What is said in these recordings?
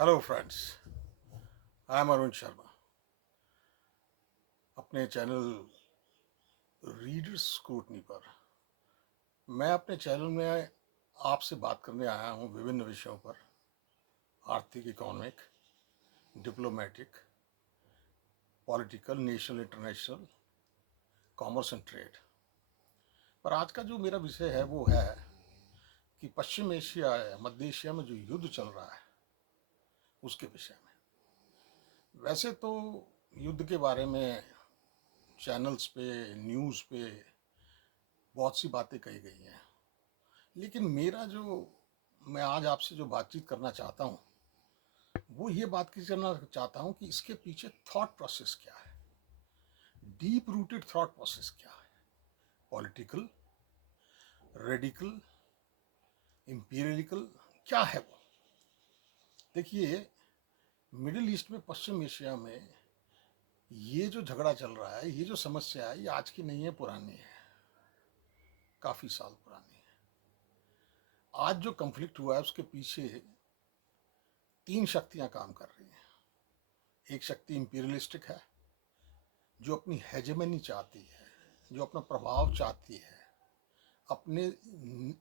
Hello friends, I am Arun Sharma. अपने channel readers scrutiny पर मैं अपने चैनल में आपसे बात करने आया हूँ विभिन्न विषयों पर। आर्थिक, economic, diplomatic, political, national, international, commerce and trade. पर आज का जो मेरा विषय है वो है कि पश्चिम एशिया या मध्य एशिया में जो युद्ध चल रहा है उसके विषय में। वैसे तो युद्ध के बारे में चैनल्स पे, न्यूज़ पे बहुत सी बातें कही गई हैं, लेकिन मेरा जो मैं आज आपसे जो बातचीत करना चाहता हूँ वो ये बात करना चाहता हूँ कि इसके पीछे थॉट प्रोसेस क्या है, डीप रूटेड थॉट प्रोसेस क्या है। पॉलिटिकल, रेडिकल, इंपीरियलिकल, क्या है वो। देखिए, मिडिल ईस्ट में, पश्चिम एशिया में ये जो झगड़ा चल रहा है, ये जो समस्या है, ये आज की नहीं है, पुरानी है, काफ़ी साल पुरानी है। आज जो कन्फ्लिक्ट हुआ है उसके पीछे तीन शक्तियां काम कर रही हैं। एक शक्ति इंपीरियलिस्टिक है, जो अपनी हेजेमनी चाहती है, जो अपना प्रभाव चाहती है, अपने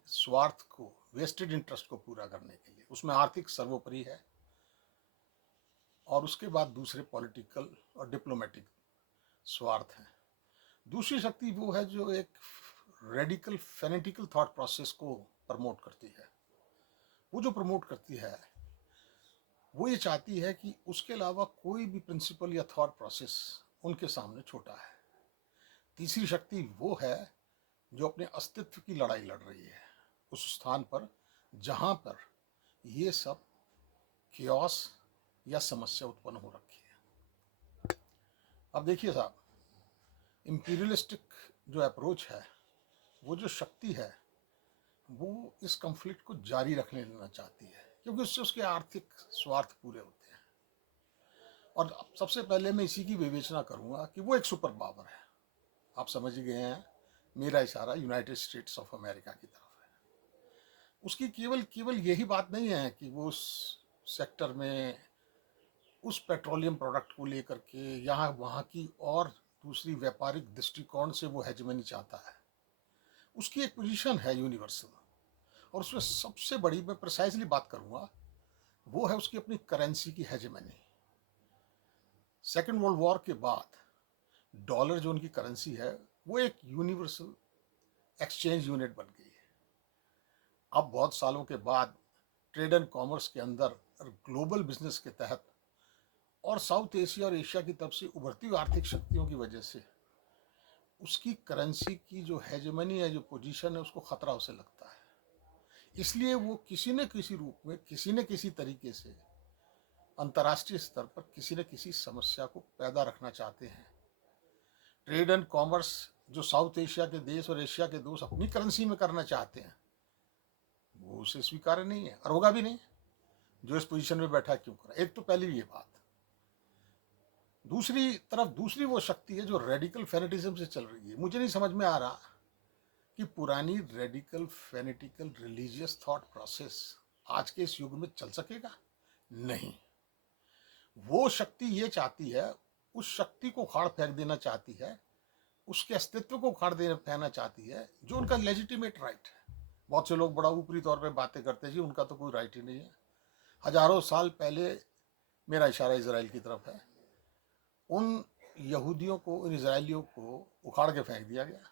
स्वार्थ को, वेस्टेड इंटरेस्ट को पूरा करने के लिए। उसमें आर्थिक सर्वोपरि है। और उसके बाद दूसरे पॉलिटिकल और डिप्लोमेटिक स्वार्थ हैं। दूसरी शक्ति वो है जो एक रेडिकल फेनेटिकल थॉट प्रोसेस को प्रमोट करती है। वो जो प्रमोट करती है वो ये चाहती है कि उसके अलावा कोई भी प्रिंसिपल या थॉट प्रोसेस उनके सामने छोटा है। तीसरी शक्ति वो है जो अपने अस्तित्व की लड़ाई लड़ रही है उस स्थान पर जहां पर ये सब कियोस या समस्या उत्पन्न हो रखी है। अब देखिए साहब, इंपीरियलिस्टिक जो अप्रोच है, वो जो शक्ति है, वो इस कॉन्फ्लिक्ट को जारी रखने देना चाहती है, क्योंकि उससे उसके आर्थिक स्वार्थ पूरे होते हैं। और सबसे पहले मैं इसी की विवेचना करूंगा कि वो एक सुपर पावर है। आप समझ ही गए हैं, मेरा इशारा यूनाइटेड स्टेट्स ऑफ अमेरिका की तरफ है। उसकी केवल केवल यही बात नहीं है कि वो उस सेक्टर में उस पेट्रोलियम प्रोडक्ट को लेकर के यहाँ वहाँ की और दूसरी व्यापारिक दृष्टिकोण से वो हेजमनी चाहता है। उसकी एक पोजीशन है यूनिवर्सल, और उसमें सबसे बड़ी, मैं प्रिसाइजली बात करूँगा, वो है उसकी अपनी करेंसी की हेजमनी। सेकेंड वर्ल्ड वॉर के बाद डॉलर जो उनकी करेंसी है वो एक यूनिवर्सल एक्सचेंज यूनिट बन गई है। अब बहुत सालों के बाद ट्रेड एंड कॉमर्स के अंदर ग्लोबल बिजनेस के तहत और साउथ एशिया और एशिया की तरफ से उभरती हुई आर्थिक शक्तियों की वजह से उसकी करेंसी की जो हेजेमनी है, जो पोजीशन है, उसको खतरा उसे लगता है। इसलिए वो किसी न किसी रूप में, किसी न किसी तरीके से अंतर्राष्ट्रीय स्तर पर किसी न किसी समस्या को पैदा रखना चाहते हैं। ट्रेड एंड कॉमर्स जो साउथ एशिया के देश और एशिया के देश अपनी करेंसी में करना चाहते हैं, वो उसे स्वीकार्य नहीं है और होगा भी नहीं। जो इस पोजीशन में बैठा क्यों करा। एक तो पहली ये बात। दूसरी तरफ दूसरी वो शक्ति है जो रेडिकल फेनेटिज्म से चल रही है। मुझे नहीं समझ में आ रहा कि पुरानी रेडिकल फेनेटिकल रिलीजियस थॉट प्रोसेस आज के इस युग में चल सकेगा। नहीं। वो शक्ति ये चाहती है, उस शक्ति को उखाड़ फेंक देना चाहती है, उसके अस्तित्व को उखाड़ देना फेंकना चाहती है, जो उनका लेजिटिमेट राइट है। बहुत से लोग बड़ा ऊपरी तौर पे बातें करते हैं, जी उनका तो कोई राइट ही नहीं है। हजारों साल पहले, मेरा इशारा इजराइल की तरफ है, उन यहूदियों को, उन इजराइलियों को उखाड़ के फेंक दिया गया।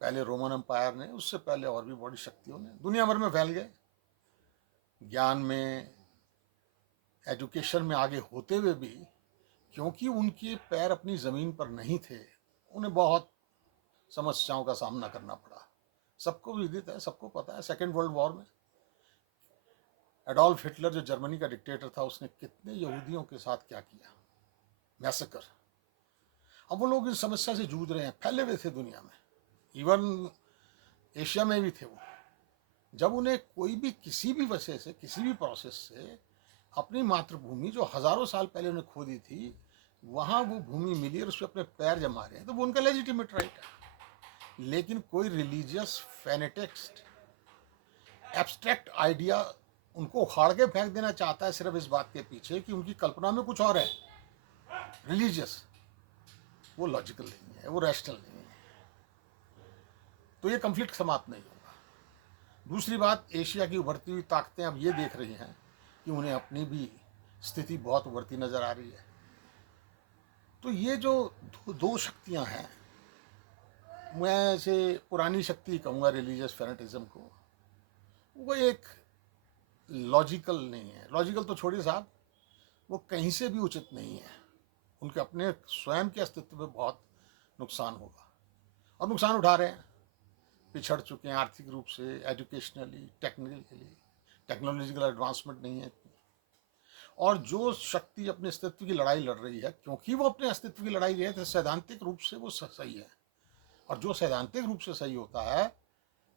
पहले रोमन एम्पायर ने, उससे पहले और भी बड़ी शक्तियों ने दुनिया भर में फैल गए। ज्ञान में, एजुकेशन में आगे होते हुए भी, क्योंकि उनके पैर अपनी ज़मीन पर नहीं थे, उन्हें बहुत समस्याओं का सामना करना पड़ा। सबको विदित है, सबको पता है, सेकेंड वर्ल्ड वॉर में एडोल्फ हिटलर जो जर्मनी का डिक्टेटर था, उसने कितने यहूदियों के साथ क्या किया, मैसेकर। अब वो लोग इस समस्या से जूझ रहे हैं, फैले हुए थे दुनिया में, इवन एशिया में भी थे वो। जब उन्हें कोई भी किसी भी वजह से, किसी भी प्रोसेस से अपनी मातृभूमि जो हजारों साल पहले उन्हें खो दी थी, वहाँ वो भूमि मिली और उस पर अपने पैर जमा रहे हैं, तो वो उनका लेजिटिमेट राइट है। लेकिन कोई रिलीजियस फैनेटिक्स एब्स्ट्रैक्ट आइडिया उनको उखाड़ के फेंक देना चाहता है सिर्फ इस बात के पीछे कि उनकी कल्पना में कुछ और है रिलीजियस, वो लॉजिकल नहीं है, वो रैशनल नहीं है, तो ये कंफ्लिक्ट समाप्त नहीं होगा। दूसरी बात, एशिया की उभरती हुई ताकतें अब ये देख रही हैं कि उन्हें अपनी भी स्थिति बहुत उभरती नजर आ रही है। तो ये जो दो शक्तियां हैं, मैं इसे पुरानी शक्ति कहूँगा रिलीजियस फैनेटिज्म को, वो एक लॉजिकल नहीं है। लॉजिकल तो छोड़िए साहब, वो कहीं से भी उचित नहीं है। उनके अपने स्वयं के अस्तित्व में बहुत नुकसान होगा, और नुकसान उठा रहे हैं। पिछड़ चुके हैं आर्थिक रूप से, एजुकेशनली, टेक्निकली, टेक्नोलॉजिकल एडवांसमेंट नहीं है इतनी। और जो शक्ति अपने अस्तित्व की लड़ाई लड़ रही है, क्योंकि वो अपने अस्तित्व की लड़ाई लड़ रही है, सैद्धांतिक रूप से वो सही है। और जो सैद्धांतिक रूप से सही होता है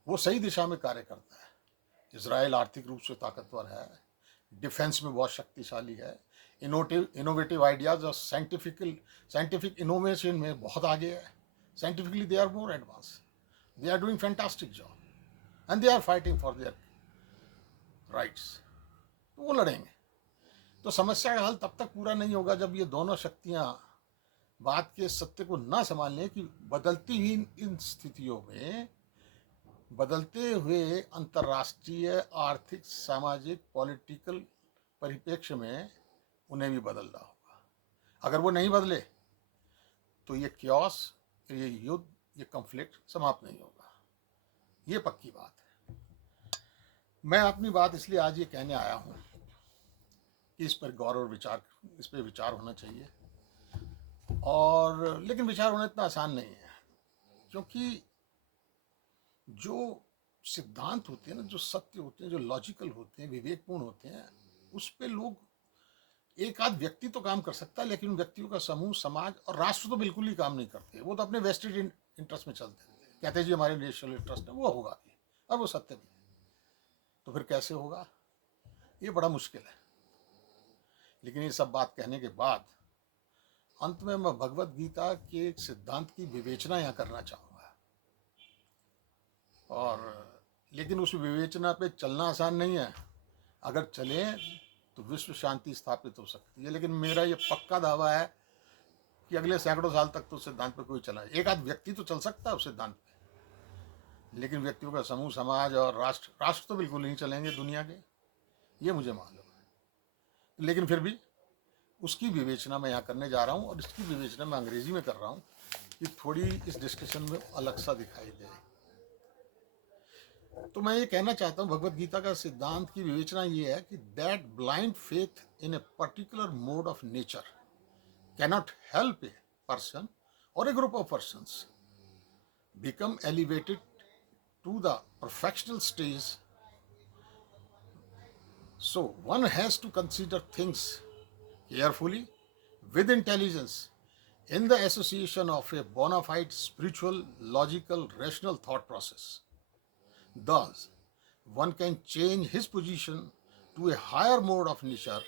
वो सही दिशा में कार्य करता है। इजराइल आर्थिक रूप से ताकतवर है, डिफेंस में बहुत शक्तिशाली है, इनोवेटिव आइडियाज और साइंटिफिक इनोवेशन में बहुत आगे है। Scientifically they are more advance, they are doing fantastic job and they are fighting for their rights. तो वो लड़ेंगे। तो समस्या का हल तब तक पूरा नहीं होगा जब ये दोनों शक्तियां बात के सत्य को ना संभालने कि बदलती हुई इन स्थितियों में, बदलते हुए अंतर्राष्ट्रीय आर्थिक, सामाजिक, पॉलिटिकल परिप्रेक्ष्य में उन्हें भी बदलना होगा। अगर वो नहीं बदले तो ये क्योस, ये युद्ध, ये कॉन्फ्लिक्ट समाप्त नहीं होगा। ये पक्की बात है। मैं अपनी बात इसलिए आज ये कहने आया हूँ कि इस पर गौर और विचार, इस पर विचार होना चाहिए। और लेकिन विचार होना इतना आसान नहीं है, क्योंकि जो सिद्धांत होते हैं ना, जो सत्य होते हैं, जो लॉजिकल होते हैं, विवेकपूर्ण होते हैं, उस पे लोग, एक आध व्यक्ति तो काम कर सकता है, लेकिन उन व्यक्तियों का समूह, समाज और राष्ट्र तो बिल्कुल ही काम नहीं करते। वो तो अपने वेस्टेड इंटरेस्ट में चलते हैं, कहते हैं जी हमारे नेशनल इंटरेस्ट है, वो होगा भी और वो सत्य भी। तो फिर कैसे होगा, ये बड़ा मुश्किल है। लेकिन ये सब बात कहने के बाद अंत में मैं भगवत गीता के एक सिद्धांत की विवेचना यहाँ करना चाहूँगा। और लेकिन उस विवेचना पे चलना आसान नहीं है। अगर चले तो विश्व शांति स्थापित हो सकती है, लेकिन मेरा ये पक्का दावा है कि अगले सैकड़ों साल तक तो सिद्धांत पे कोई चला, एक आध व्यक्ति तो चल सकता है उस सिद्धांत पे, लेकिन व्यक्तियों का समूह, समाज और राष्ट्र तो बिल्कुल नहीं चलेंगे दुनिया के, ये मुझे मालूम है। लेकिन फिर भी उसकी विवेचना मैं यहाँ करने जा रहा हूँ, और इसकी विवेचना मैं अंग्रेजी में कर रहा हूँ कि थोड़ी इस डिस्कशन में अलग सा दिखाई दे। तो मैं ये कहना चाहता हूँ, भगवत गीता का सिद्धांत की विवेचना ये है कि that blind faith in a particular mode of nature cannot help a person और a group of persons become elevated to the perfectional stage. So one has to consider things carefully, with intelligence, in the association of a bona fide spiritual, logical, rational thought process. Thus, one can change his position to a higher mode of nature,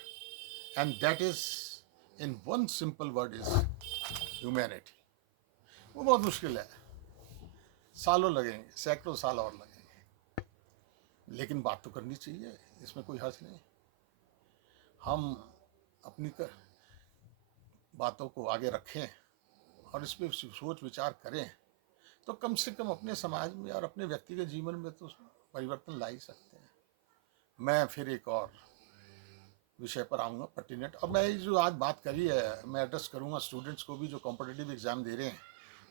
and that is, in one simple word, is humanity. वो बहुत मुश्किल है, सालों लगेंगे, सैकड़ों साल और लगेंगे, लेकिन बात तो करनी चाहिए, इसमें कोई हर्ज नहीं। हम अपनी बातों को आगे रखें और इस पर सोच विचार करें, तो कम से कम अपने समाज में और अपने व्यक्तिगत जीवन में तो परिवर्तन ला ही सकते हैं। मैं फिर एक और विषय पर आऊँगा, पर्टिनेंट। और मैं जो आज बात करी है, मैं एड्रेस करूँगा स्टूडेंट्स को भी जो कॉम्पिटिटिव एग्जाम दे रहे हैं,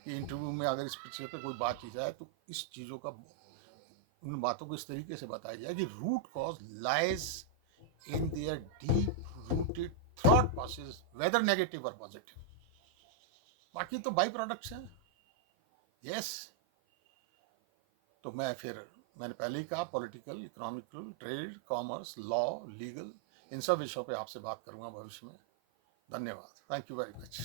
कि इंटरव्यू में अगर इस विषय पर कोई बात की जाए तो इस चीज़ों का, उन बातों को इस तरीके से बताया जाए कि root cause lies in their deep rooted thought process, whether negative और पॉजिटिव। बाकी तो बाई प्रोडक्ट्स हैं। यस, तो मैंने पहले ही कहा, political, economical, trade, commerce, law, legal, इन सब विषयों पे आपसे बात करूंगा भविष्य में। धन्यवाद, थैंक यू वेरी मच।